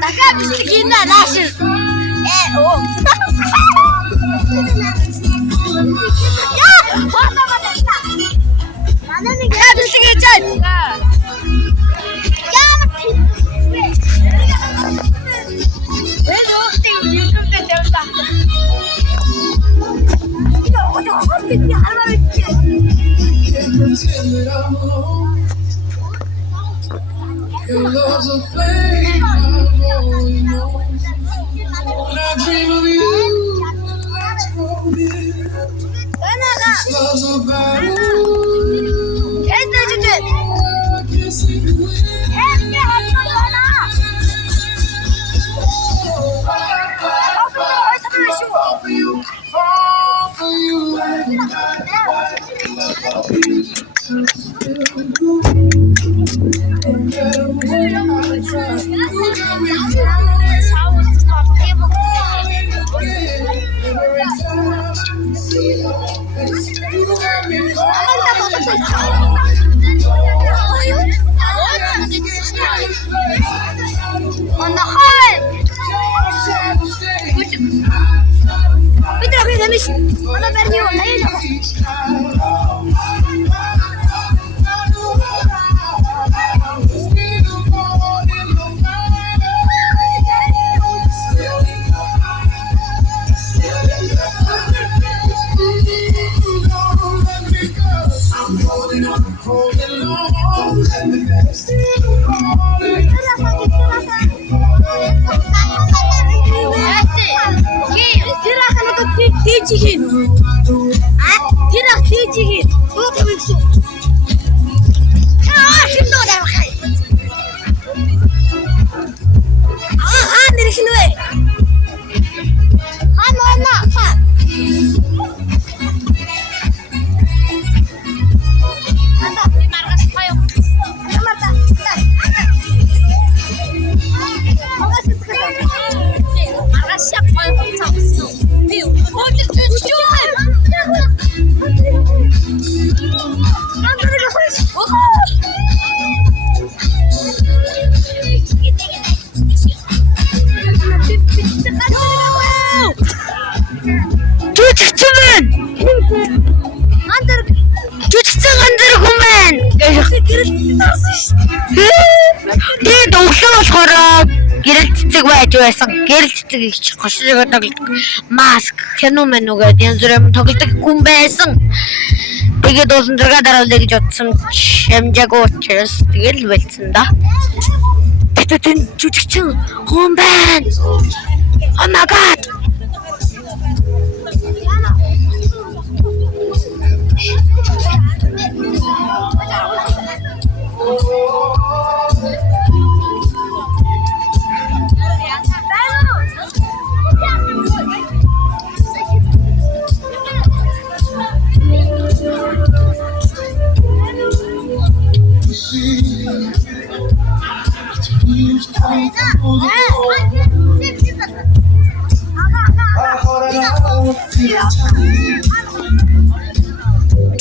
Дахиад гинэ нааш. Оо. Яа, хоолой мадалта. Манай нэг яадлыг хийж байна. Яа. Эй, оостын YouTube дээр тавьлаа. Your love's a flame, I only know. When I dream of you, let's go there. This love's a battle. I can't sleep fall for you, fall for you. On the high. Peter, kita miss. Mana berniu? Ayo. Tijihin. Tidak tijihin. Tuh bisa. Şimdi o da bakay. Nereye şimdi? Anna. Тэгээд өглөө болохоор гэрэл цэцэг байж байсан. Гэрэл цэцэг их хошроо тоглодог. Маск, кино мэнүүгээд янз бүрийн тоглодог хүн байсан. Тэгээд уусан зэрэг дараалаа гэж бодсон. Шамжаагүй учраас тэгэл бэлдсэн да. Тэгээд жүжигчин хүн байна. Oh my god.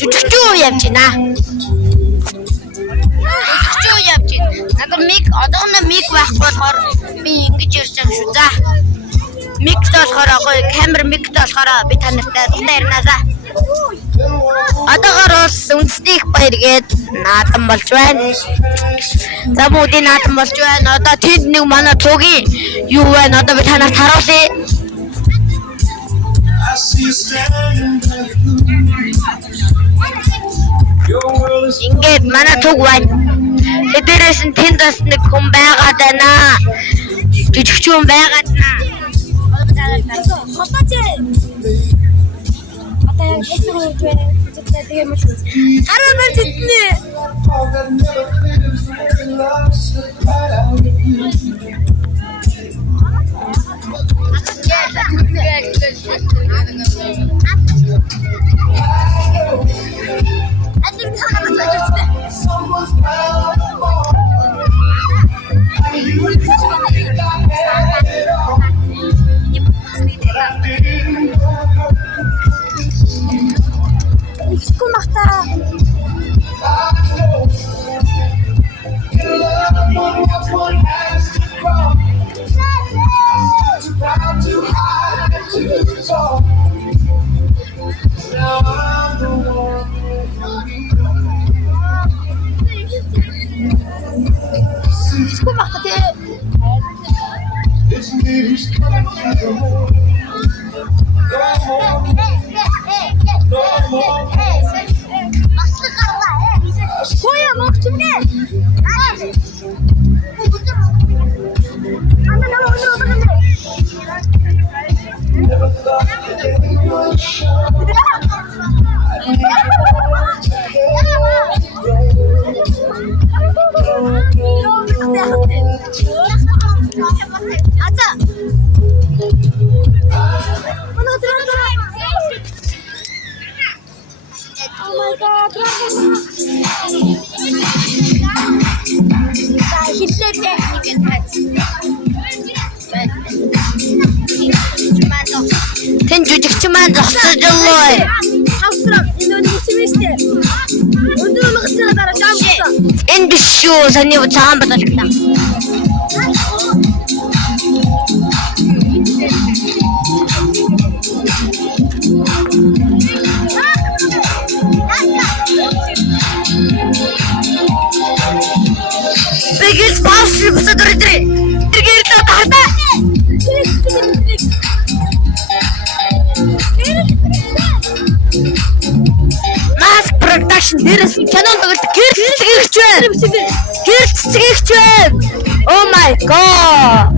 Чучуу явж байна. Надад мик одооно мик байх болохоор би ингэж ярьж байгаа шүү за. Мик болохоор гоё камер мик болохоор би танартай ярина за. Одоогоор үндэсний их баяргээд наадам болж байна. За бүгдийн наадам болж байна. Одоо тэнд нэг манай тугийн юу байна? Одоо би танарт харуулъя. Ингээд манай туг байна. Эдгээрээс нь тэнд бас нэг хүн байгаад байна. Жижигчүүн байгаад байна. Хараа мэн тэтнэ. Now I'm the one who needs it's me who's coming to the moon. No more. Koya 먹줄게. Never thought that anyone 아자. Oh my god, 자, 힙랩 Тэн жүжигчмэн зогсоолоо. хавсрам энэ үсвэстэй. Өндөр мэгсээр дараа жамсан. Энэ биш шүү. Саний цагаан баталгата. Бэгэл бааш бүсэд өрөдрэй. Тэргээр л тахта. Mask production дээрээс Canon тоглолт гэр цэцгийгч байна. Гэр цэцгийгч байна. Oh my god.